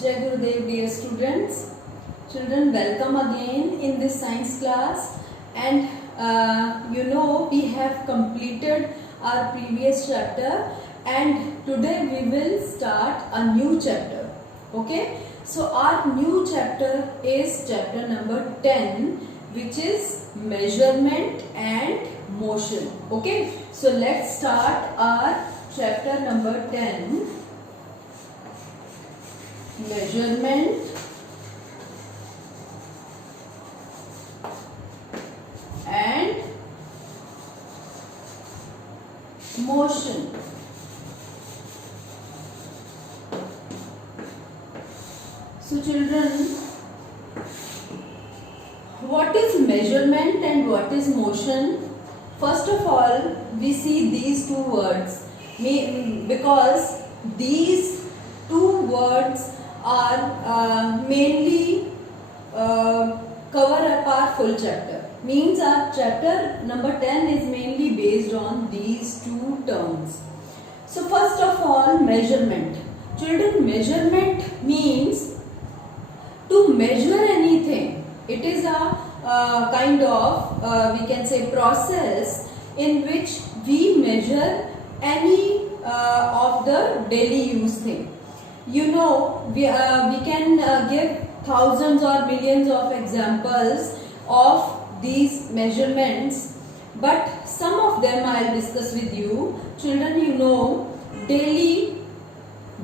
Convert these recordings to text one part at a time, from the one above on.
Jai Gurudev, dear students. Children, welcome again in this science class. And we have completed our previous chapter, and today we will start a new chapter. Okay, so our new chapter is chapter number 10, which is measurement and motion. Okay, so let's start our chapter number 10, measurement and motion. So children, what is measurement and what is motion? First of all, we see these two words because these two words are mainly cover up our full chapter. Means our chapter number 10 is mainly based on these two terms. So first of all, measurement. Children, measurement means to measure anything. It is a kind of we can say process in which we measure any of the daily use thing. We can give thousands or millions of examples of these measurements, but some of them I'll discuss with you. Children, daily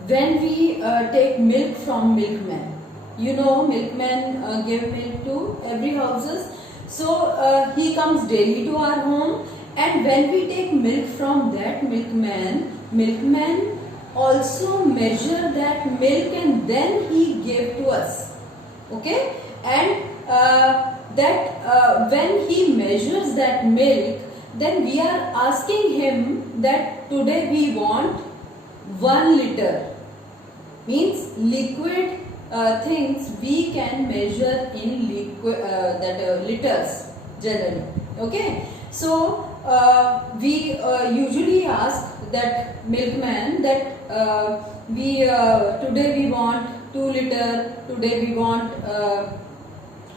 when we take milk from milkman, milkman give milk to every houses. So he comes daily to our home, and when we take milk from that milkman also measure that milk and then he gave to us. Okay, and when he measures that milk, then we are asking him that today we want 1 liter. Means liquid things we can measure in liquid liters generally. Okay, so we usually ask that milkman that today we want 2 liter, today we want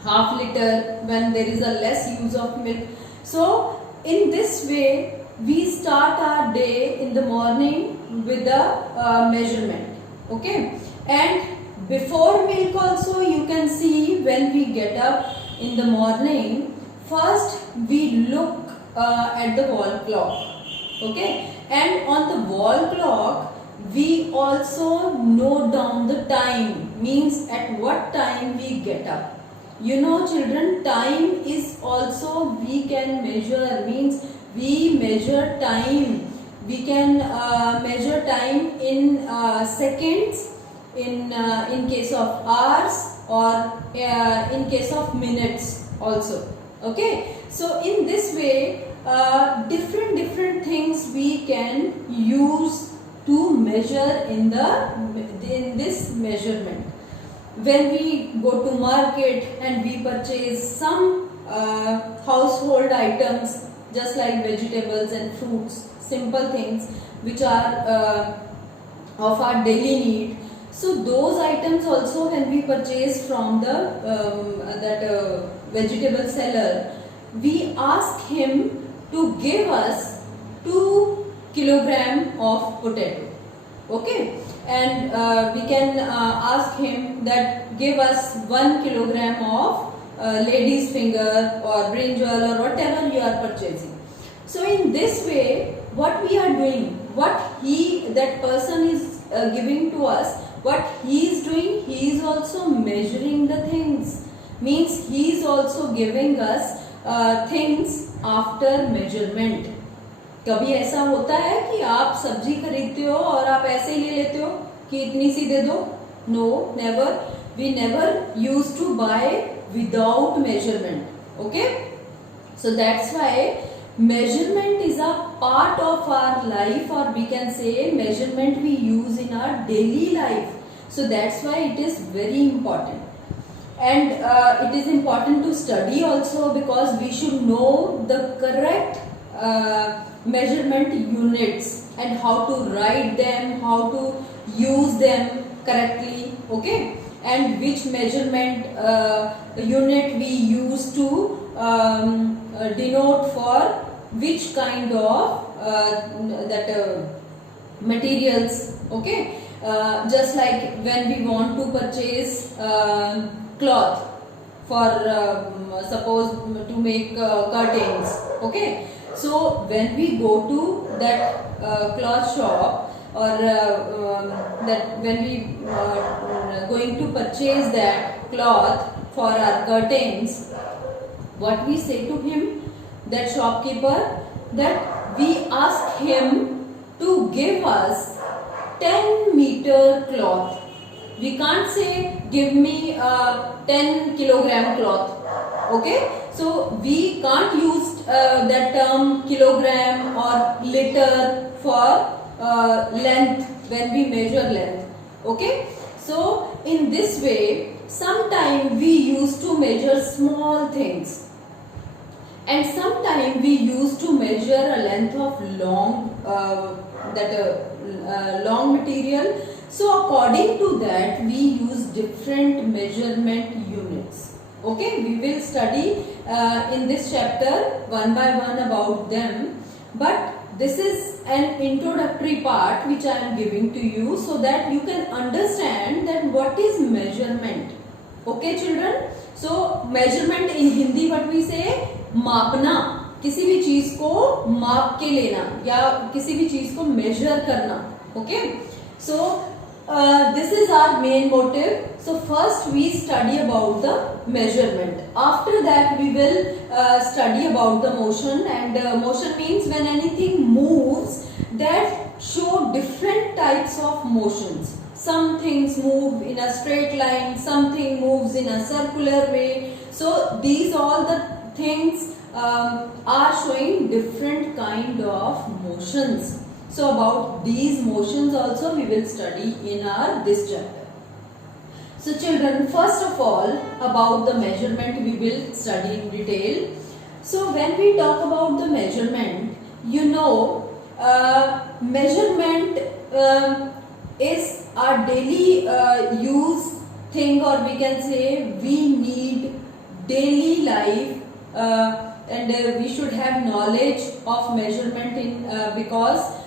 half liter, when there is a less use of milk. So in this way we start our day in the morning with the measurement. Okay, and before milk also you can see, when we get up in the morning, first we look at the wall clock. Okay, and on the wall clock we also note down the time, means at what time we get up. Children, time is also we can measure, means we measure time. We can measure time in seconds, in case of hours, or in case of minutes also. Okay, so in this way different things we can use to measure in this measurement. When we go to market and we purchase some household items, just like vegetables and fruits, simple things which are of our daily need, so those items also, when we purchase from the vegetable seller, we ask him to give us 2 kilogram of potato. Okay, and we can ask him that give us 1 kilogram of lady's finger or brinjal or whatever you are purchasing. So in this way, what we are doing, what that person is giving to us, what he is doing, he is also measuring the things. Means he is also giving us things after measurement. कभी ऐसा होता है कि आप सब्जी खरीदते हो और आप ऐसे ही ले लेते हो कि इतनी सी दे दो? No, never. We never used to buy without measurement. Okay, so that's why measurement is a part of our life, or we can say measurement we use in our daily life. So that's why it is very important. And it is important to study also, because we should know the correct measurement units and how to write them, how to use them. correctly, okay, and which measurement unit we use to denote for which kind of materials, okay. Just like when we want to purchase cloth for suppose to make curtains, okay. So when we go to that cloth shop, or that when we going to purchase that cloth for our curtains, what we say to him, that shopkeeper, that we ask him to give us 10-meter cloth. We can't say give me a 10-kilogram cloth, okay. So we can't use that term kilogram or liter for length when we measure length, okay. So in this way, sometime we used to measure small things, and sometime we used to measure a length of long long material. So according to that, we use different measurement units, okay. We will study in this chapter one by one about them, but this is an introductory part which I am giving to you, so that you can understand that what is measurement, okay children. So measurement in Hindi what we say, मापना, किसी भी चीज को माप के लेना या किसी भी चीज को मेजर करना, okay. So this is our main motive. So first we study about the measurement. After that we will study about the motion, and motion means when anything moves that show different types of motions. Some things move in a straight line, something moves in a circular way. So these all the things are showing different kind of motions. So about these motions also we will study in our this chapter. So children, first of all about the measurement we will study in detail. So when we talk about the measurement, you know, measurement is our daily use thing, or we can say we need daily life, and we should have knowledge of measurement in because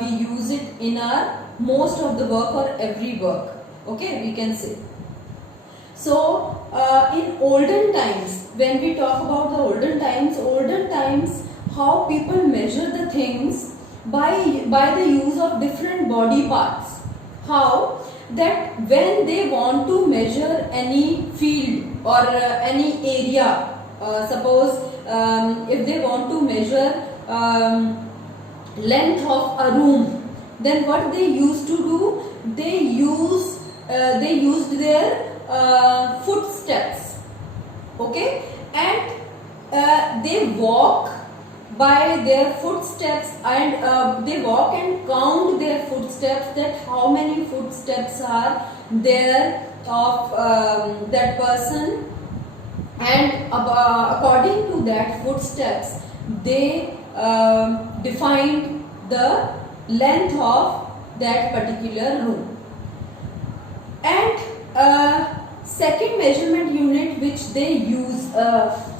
we use it in our most of the work or every work, okay, we can say. So in olden times, when we talk about the olden times, how people measure the things by the use of different body parts. How that when they want to measure any field or any area, suppose if they want to measure length of a room, then what they used to do, they used their footsteps, okay, and they walk by their footsteps, and they walk and count their footsteps, that how many footsteps are there of that person, and according to that footsteps they defined the length of that particular room. And second measurement unit which they use,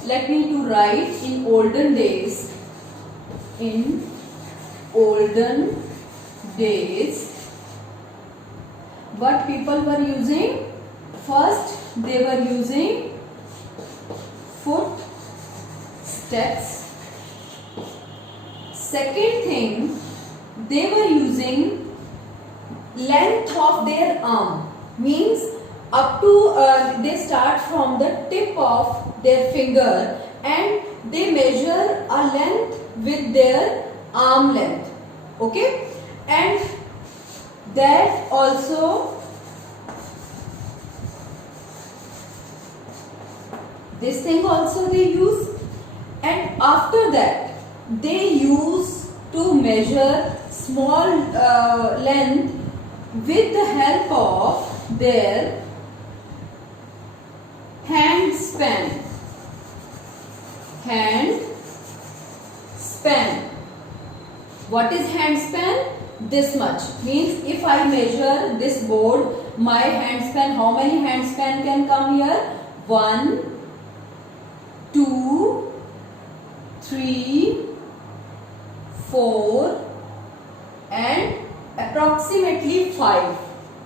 let me to write, in olden days, what people were using, first they were using foot steps. Second thing, they were using length of their arm, means up to they start from the tip of their finger and they measure a length with their arm length, okay, and that also this thing also they use, and after that they use to measure small length with the help of their hand span. What is hand span? this much. Means if I measure this board, my hand span, how many hand span can come here? 1, 2, 3, 4 and approximately 5.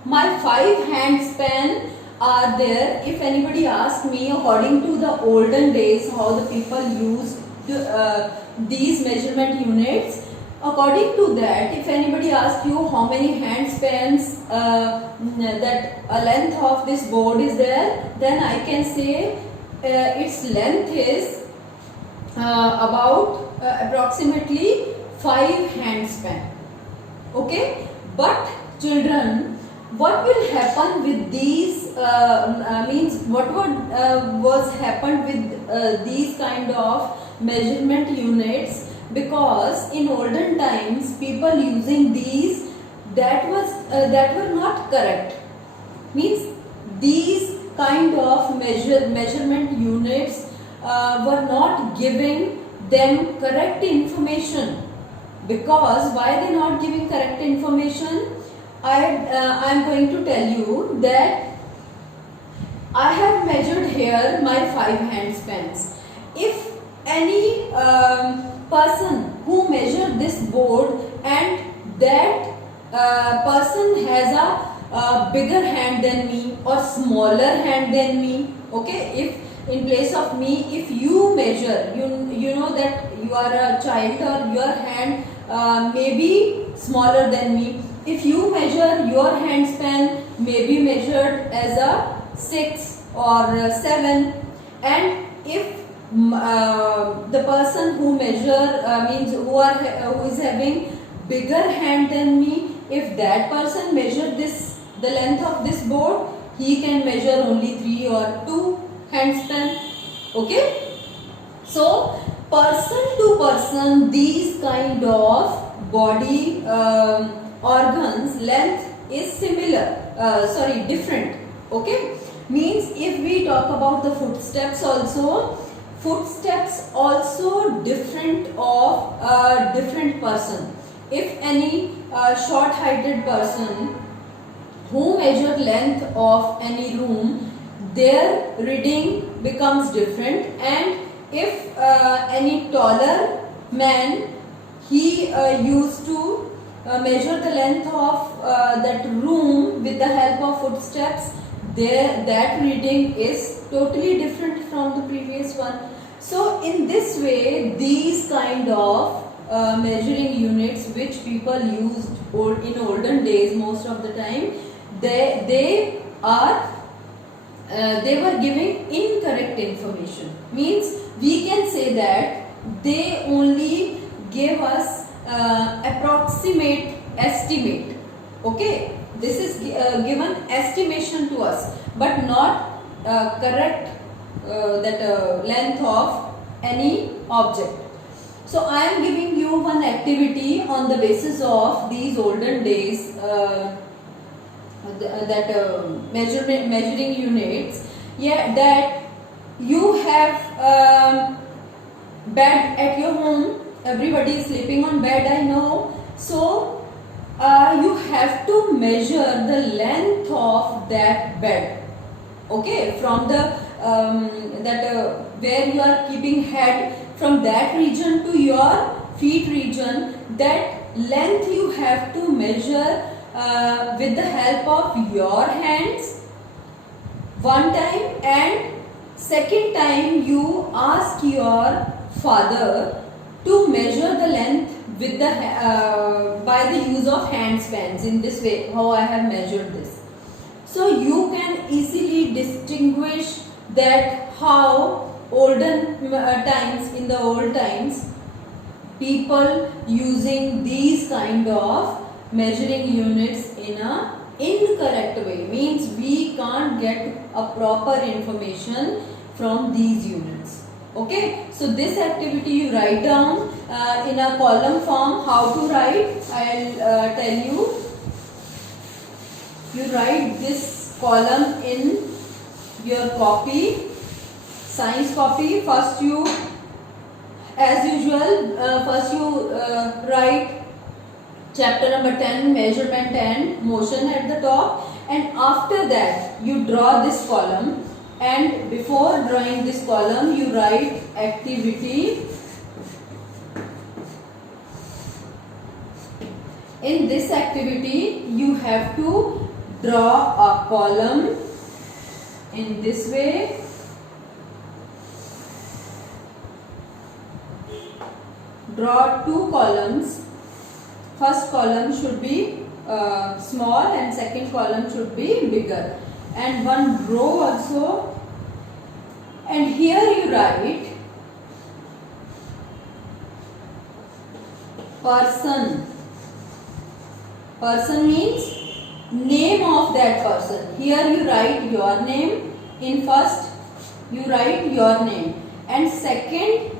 My 5 hand span are there. If anybody asks me, according to the olden days, how the people used these measurement units, according to that, if anybody asks you how many hand spans that a length of this board is there, then I can say its length is about approximately 5 hand span. Okay, but children, what will happen with these means what was happened with these kind of measurement units, because in olden times people using these that were not correct. Means these kind of measurement units were not giving them correct information. Because why they not giving correct information? I am going to tell you that I have measured here my 5 hand spans. If any person who measured this board and that person has a bigger hand than me or smaller hand than me, okay, if in place of me, if you measure, you know that you are a child or your hand may be smaller than me. If you measure, your hand span may be measured as a 6 or 7, and if the person who means who is having bigger hand than me, if that person measured the length of this board, he can measure only 3 or 2 hand span. Okay, so person to person, these kind of body organs length is different. Okay, means if we talk about the footsteps also different of a different person. If any short heighted person who measure length of any room, their reading becomes different, and if any taller man, he used to measure the length of that room with the help of footsteps, that reading is totally different from the previous one. So in this way, these kind of measuring units which people used in olden days, most of the time, they were giving incorrect information. Means we can say that they only gave us approximate estimate. Okay, this is given estimation to us, but not correct length of any object. So I am giving you one activity on the basis of these olden days measuring units. Yeah, that you have bed at your home. Everybody is sleeping on bed, I know. So you have to measure the length of that bed. Okay, from the where you are keeping head, from that region to your feet region, that length you have to measure with the help of your hands one time, and second time you ask your father to measure the length with the by the use of hand spans. In this way, how I have measured this. So you can easily distinguish that how in the old times, people using these kind of measuring units in a incorrect way. Means we can't get a proper information from these units. Okay, so this activity you write down in a column form. How to write, I'll tell you. You write this column in your copy, science copy. First you, as usual, write chapter number 10, measurement and motion at the top. And after that you draw this column, and before drawing this column you write activity. In this activity you have to draw a column in this way. Draw two columns. First column should be small and second column should be bigger, and one row also. And here you write person. Person means name of that person. Here you write your name. In first you write your name, and second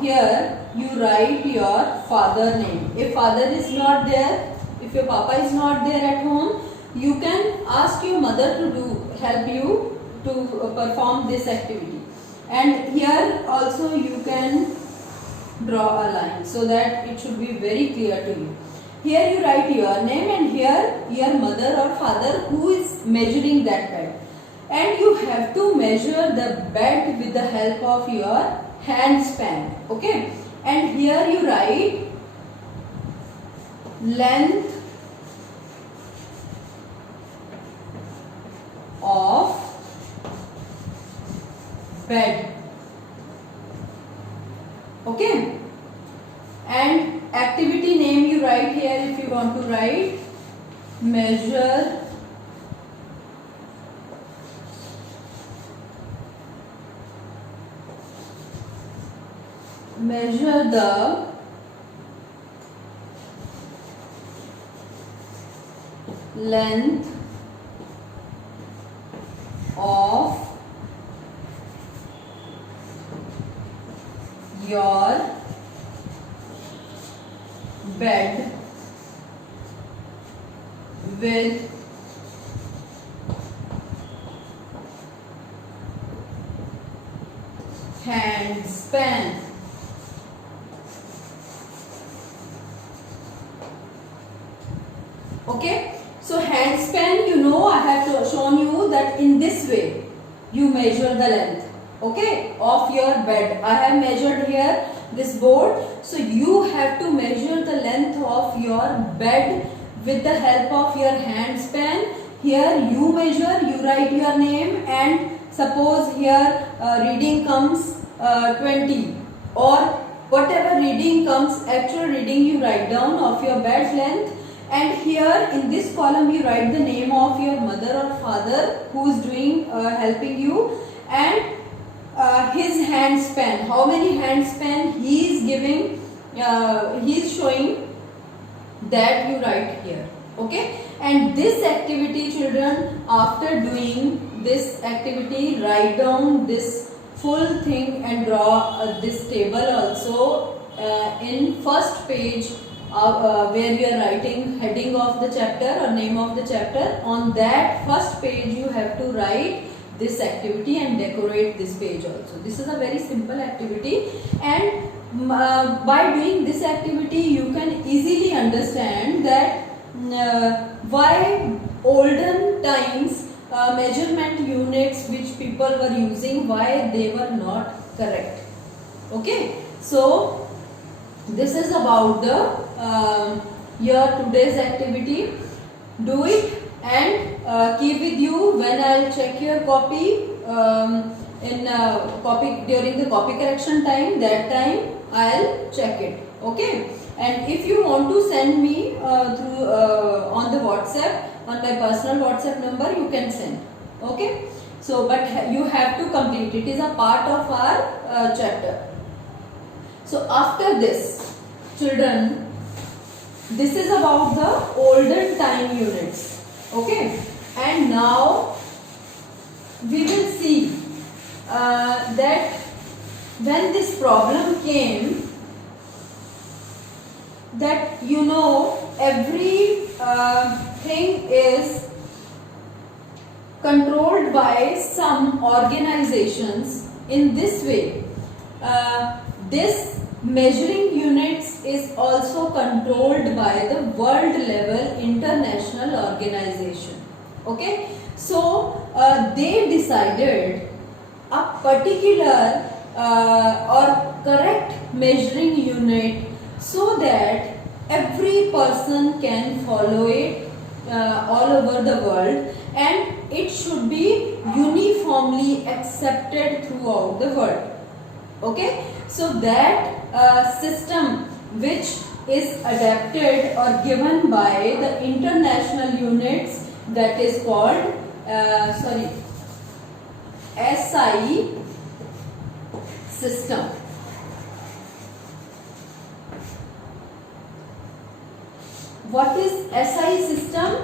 here you write your father name. If father is not there, if your papa is not there at home, you can ask your mother to help you to perform this activity. And here also you can draw a line so that it should be very clear to you. Here you write your name, and here your mother or father who is measuring that bed. And you have to measure the bed with the help of your hand span. Okay. And here you write length of bed. Okay. And activity name you write here if you want to write measure the length of your bed with hand span. Okay, so hand span, you know, I have shown you that in this way you measure the length, okay, of your bed. I have measured here this board, so you have to measure the length of your bed with the help of your hand span. Here you measure, you write your name, and suppose here reading comes 20, or whatever reading comes, actual reading you write down of your bed length. And here in this column you write the name of your mother or father who is doing helping you, and his hand span, how many hand span he is giving, he is showing, that you write here. Okay, and this activity, children, after doing this activity, write down this full thing and draw this table also in first page where you are writing heading of the chapter or name of the chapter. On that first page you have to write this activity and decorate this page also. This is a very simple activity, and by doing this activity you can easily understand that why olden times measurement units which people were using, why they were not correct. Okay, so this is about the your today's activity. Do it and keep with you when I'll check your copy during the copy correction time. That time I'll check it. Okay, and if you want to send me through on the WhatsApp, on my personal WhatsApp number, you can send. Okay, so but you have to complete. It is a part of our chapter. So after this, children, this is about the olden time units. Okay, and now we will see that when this problem came, that you know every thing is controlled by some organizations in this way. This measuring units is also controlled by the world level international organization. Okay, so they decided a particular or correct measuring unit so that every person can follow it all over the world, and it should be uniformly accepted throughout the world. Okay, so that system which is adapted or given by the international units, that is called SI system. What is SI system?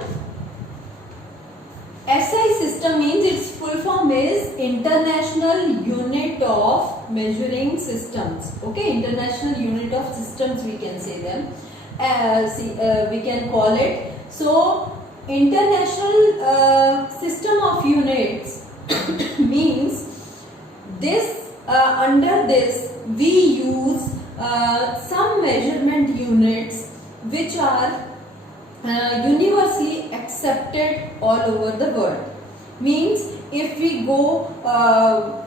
SI system means its full form is International Unit of Measuring Systems. Okay, International Unit of Systems we can say them. We can call it. So, International System of Units means this. Under this we use some measurement units which are universally accepted all over the world. Means if we go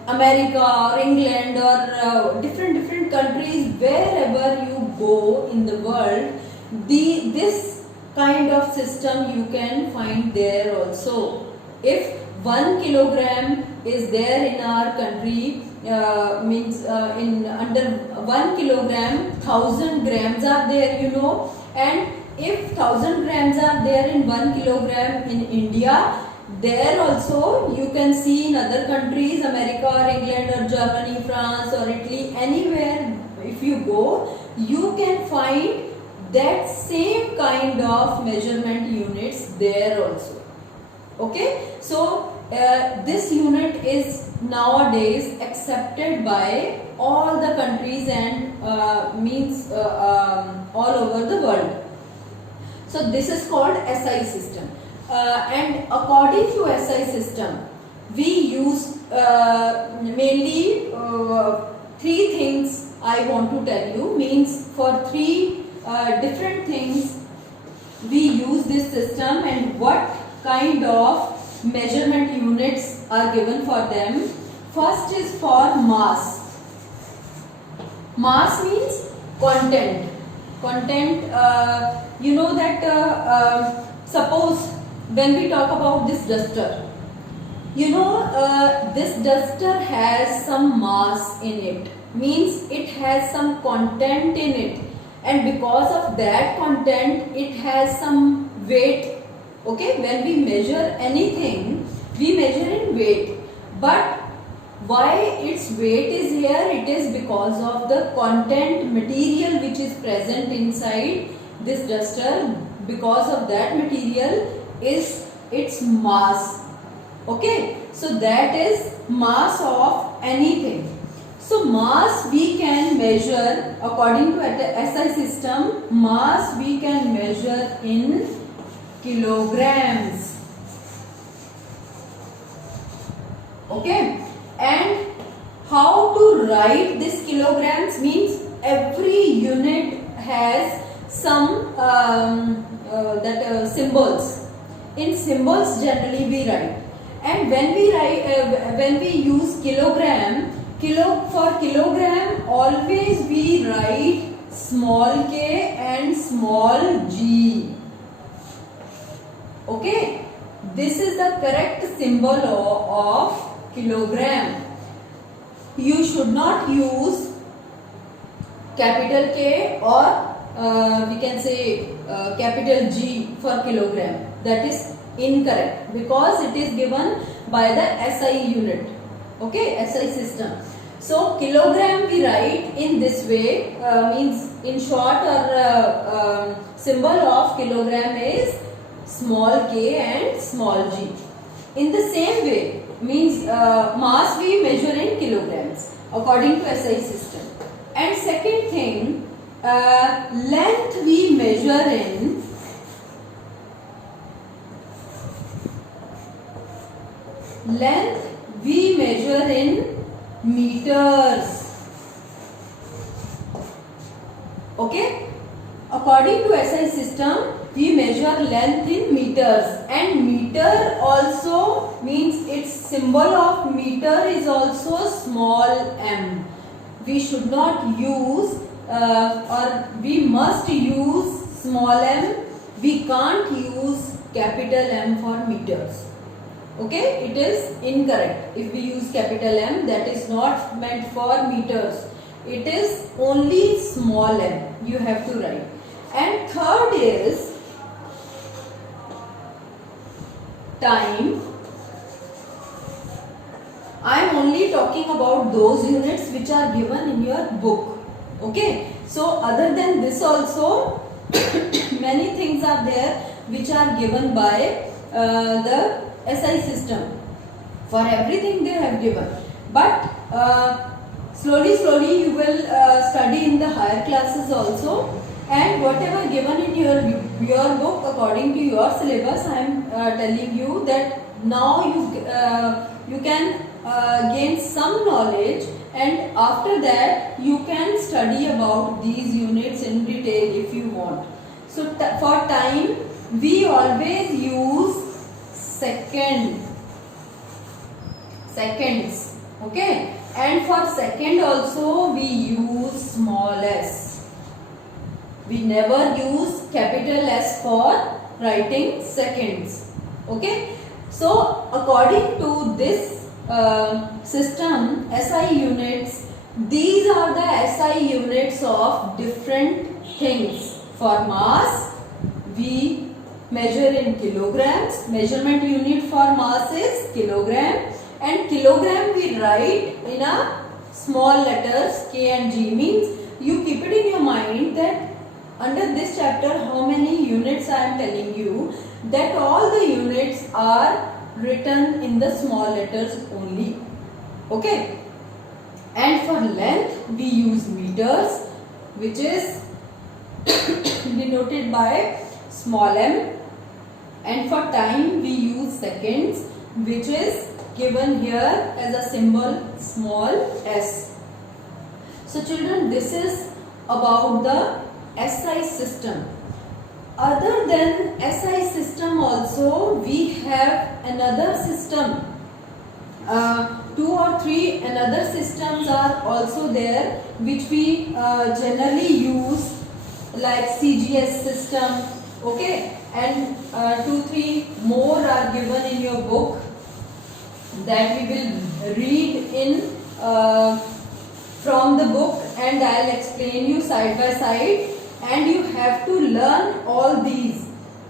America or England or different countries, wherever you go in the world, this kind of system you can find there also. If 1 kilogram is there in our country, means in under 1 kilogram 1000 grams are there, you know, and if 1000 grams are there in 1 kilogram in India, there also you can see in other countries, America or England or Germany, France or Italy, anywhere if you go, you can find that same kind of measurement units there also. Okay, so this unit is nowadays accepted by all the countries and means all over the world. So this is called SI system, and according to SI system we use mainly 3 things I want to tell you. Means for 3 different things we use this system, and what kind of measurement units are given for them. First is for mass. Mass means content. You know that suppose when we talk about this duster, you know this duster has some mass in it, means it has some content in it, and because of that content it has some weight. Okay, when we measure anything, we measure in weight, but why its weight is here? It is because of the content material which is present inside this duster. Because of that material is its mass. Okay, so that is mass of anything. So mass we can measure according to SI system. Mass we can measure in kilograms. Okay, and how to write this kilograms? Means every unit has some symbols. In symbols generally we write, and when we write when we use kilogram, for kilogram always we write small k and small g. Okay, this is the correct symbol of kilogram. You should not use capital K or we can say capital G for kilogram. That is incorrect because it is given by the SI unit. Okay, SI system. So kilogram we write in this way, means in short or symbol of kilogram is small k and small g. In the same way, means mass we measure in kilograms according to SI system. And second thing, length we measure in meters. Okay. According to SI system, we measure length in meters, and meter also means its symbol of meter is also small m. We should not use or we must use small m. We can't use capital M for meters. Okay, it is incorrect. If we use capital M, that is not meant for meters. It is only small m. You have to write. And third is time. I am only talking about those units which are given in your book. Okay. So other than this also many things are there which are given by the SI system. For everything they have given. But slowly you will study in the higher classes also. And whatever given in your book according to your syllabus, I am telling you that now you can gain some knowledge, and after that you can study about these units in detail if you want. So for time we always use seconds. Okay, and for second also we use small s. We never use capital S for writing seconds. Okay. So according to this system, SI units, these are the SI units of different things. For mass, we measure in kilograms. Measurement unit for mass is kilogram, and kilogram we write in a small letters K and G. Means you keep it in your mind that under this chapter how many units I am telling you, that all the units are written in the small letters only. Okay. And for length we use meters, which is denoted by small m, and for time we use seconds, which is given here as a symbol small s. So children, this is about the SI system. Other than SI system also we have another system. 2 or 3 another systems are also there which we generally use, like CGS system. Okay, and 2-3 more are given in your book that we will read in from the book, and I will explain you side by side. And you have to learn all these.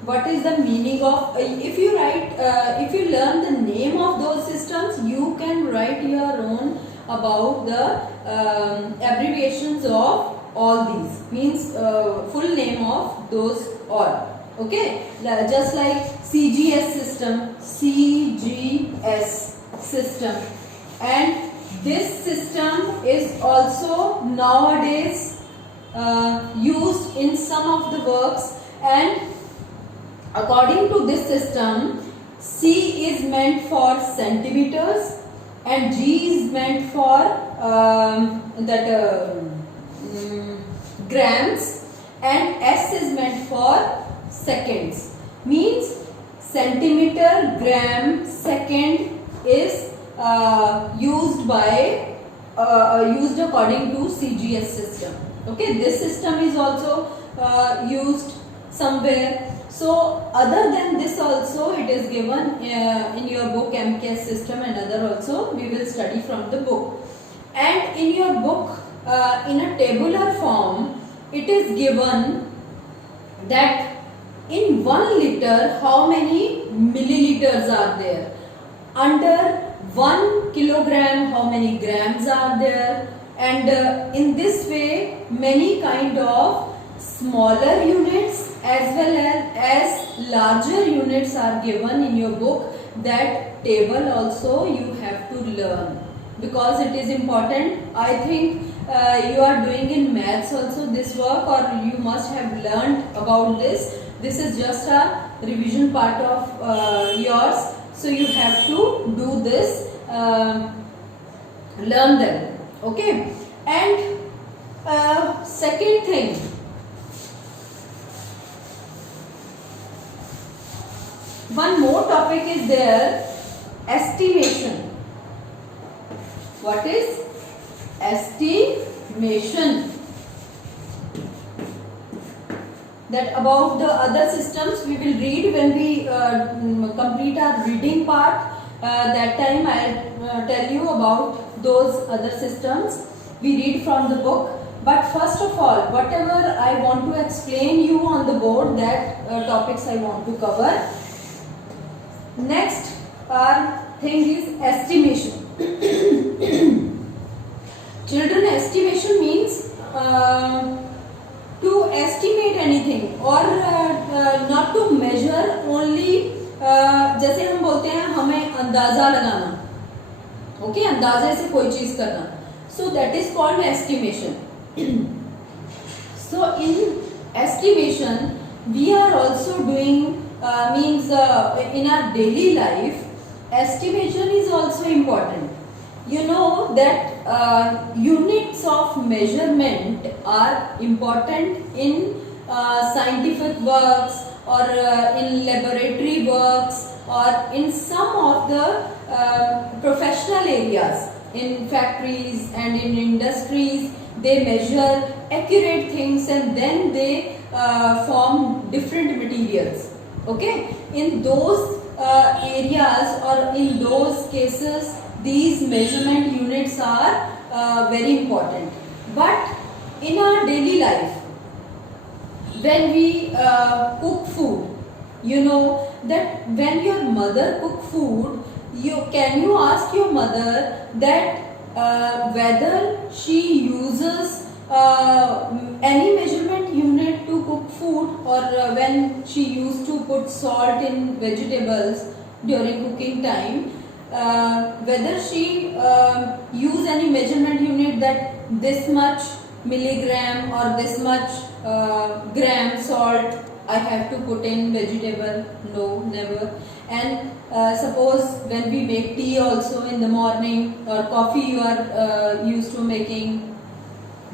What is the meaning of, if you learn the name of those systems, you can write your own about the abbreviations of all these. Means full name of those all. Okay, just like CGS system, and this system is also nowadays used in some of the works. And according to this system, C is meant for centimeters, and G is meant for grams, and S is meant for seconds. Means centimeter, gram, second is used according to CGS system. Okay, this system is also used somewhere. So other than this also it is given in your book, MKS system and other also we will study from the book. And in your book in a tabular form it is given that in 1 liter how many milliliters are there, under 1 kilogram how many grams are there, and in this way many kind of smaller units as well as larger units are given in your book. That table also you have to learn because it is important. I think you are doing in maths also this work, or you must have learned about this. This is just a revision part of yours, so you have to do this, learn them. Okay. And second thing, one more topic is there, estimation. What is estimation? That about the other systems we will read when we complete our reading part. That time I'll tell you about those other systems we read from the book. But first of all, whatever I want to explain you on the board, that topics I want to cover. Next our thing is estimation. Children, estimation means to estimate anything or not to measure only. जैसे हम बोलते हैं हमें अंदाजा लगाना, okay, अंदाजे से कोई चीज करना. So that is called estimation. So in estimation we are also doing means in our daily life estimation is also important. You know that units of measurement are important in scientific works or in laboratory works or in some of the professional areas, in factories and in industries. They measure accurate things and then they form different materials. Okay, in those areas or in those cases these measurement units are very important. But in our daily life, when we cook food, you know that when your mother cook food, can you ask your mother that whether she uses any measurement unit to cook food, or when she used to put salt in vegetables during cooking time, whether she use any measurement unit that this much milligram or this much gram salt I have to put in vegetable? No, never. And suppose when we make tea also in the morning or coffee you are used to making,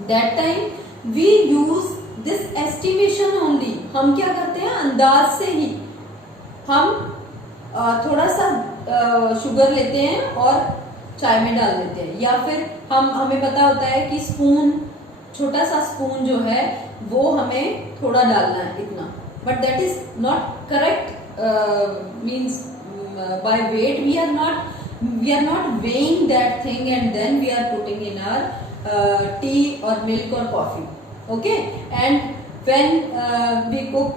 that time we use this estimation only. हम क्या करते हैं, अंदाज से ही हम थोड़ा सा sugar लेते हैं और चाय में डाल देते हैं, या फिर हमें पता होता है कि स्पून, छोटा सा स्पून जो है वो हमें थोड़ा डालना है इतना. But that is not correct. Means by weight we are not weighing that thing and then we are putting in our tea or milk or coffee. Okay, and when we cook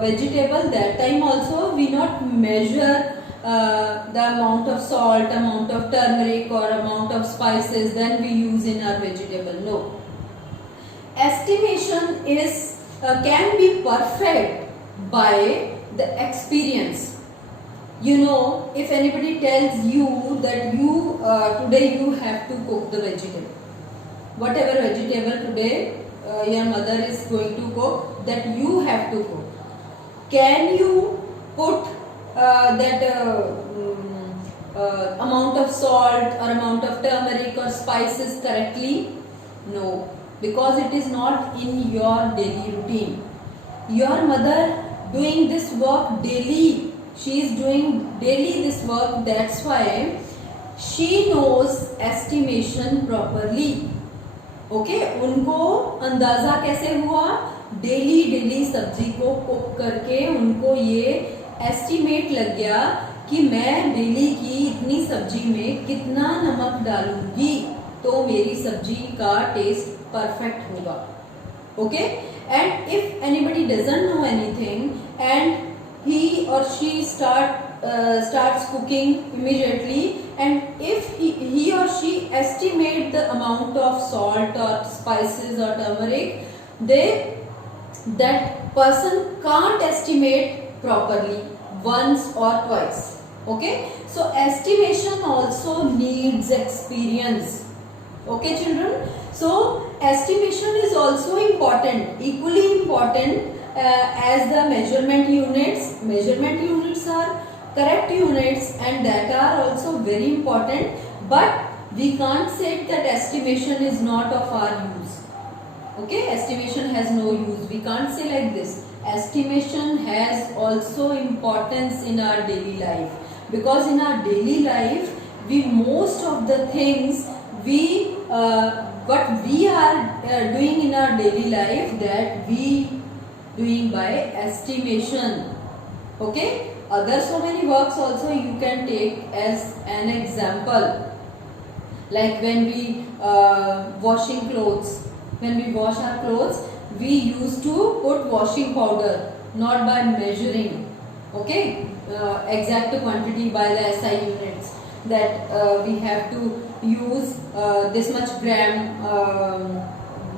vegetable, that time also we not measure the amount of salt, amount of turmeric or amount of spices then we use in our vegetable. No, estimation is can be perfect by the experience. You know, if anybody tells you that you today you have to cook the vegetable, whatever vegetable today your mother is going to cook, that you have to cook, can you put that amount of salt or amount of turmeric or spices correctly? No, because it is not in your daily routine. Your mother doing this work daily, she is doing daily this work, that's why she knows estimation properly. Okay, उनको अंदाजा कैसे हुआ, daily सब्जी को cook करके उनको ये estimate लग गया कि मैं डेली की इतनी सब्जी में कितना नमक डालूंगी तो मेरी सब्जी का टेस्ट परफेक्ट होगा. Okay, and if anybody doesn't know anything and he or she starts cooking immediately, and if he or she estimate the amount of salt or spices or turmeric, that person can't estimate properly once or twice. Okay, so estimation also needs experience. Okay children, so estimation is also important, equally important as the measurement units. Measurement units are correct units and that are also very important, but we can't say that estimation is not of our use. Okay, estimation has no use, we can't say like this. estimation has also importance in our daily life, because in our daily life we most of the things we what we are doing in our daily life, that we doing by estimation. Okay, other so many works also you can take as an example, like when we washing clothes, when we wash our clothes, we used to put washing powder, not by measuring, okay, exact quantity by the SI units, that we have to use this much gram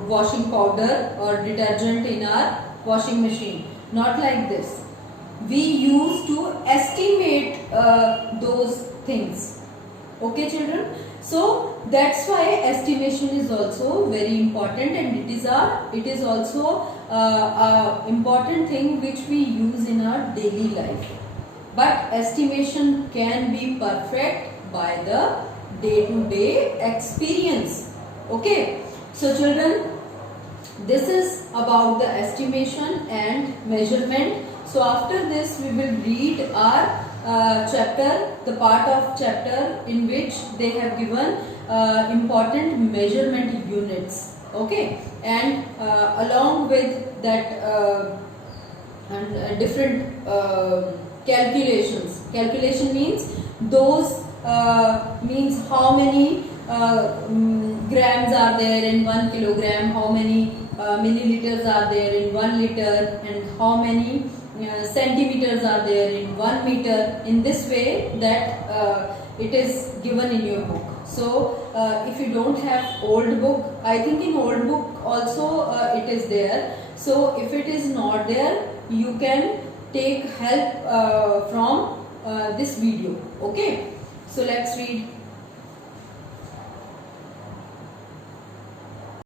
washing powder or detergent in our washing machine. Not like this. We used to estimate those things. Okay, children? So that's why estimation is also very important, and it is also a important thing which we use in our daily life. But estimation can be perfect by the day-to-day experience. Okay, so children, this is about the estimation and measurement. So after this we will read our chapter, the part of chapter in which they have given important measurement units. Okay, and along with that and different calculations. Calculation means those means how many grams are there in 1 kilogram, how many milliliters are there in 1 liter, and how many centimeters are there in 1 meter. In this way that it is given in your book. So if you don't have old book, I think in old book also it is there. So if it is not there, you can take help from this video. Okay, so let's read.